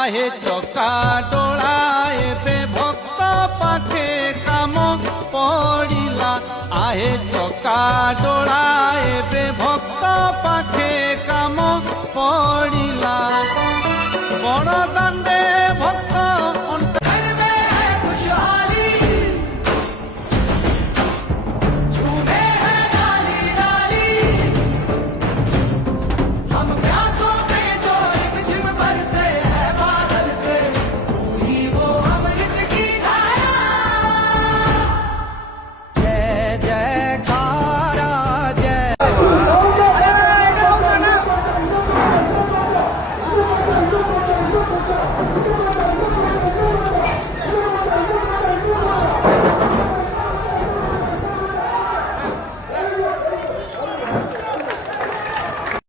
आहे चका डोळा एबे भक्त पाखे काम पड़िला आहे चका डोळा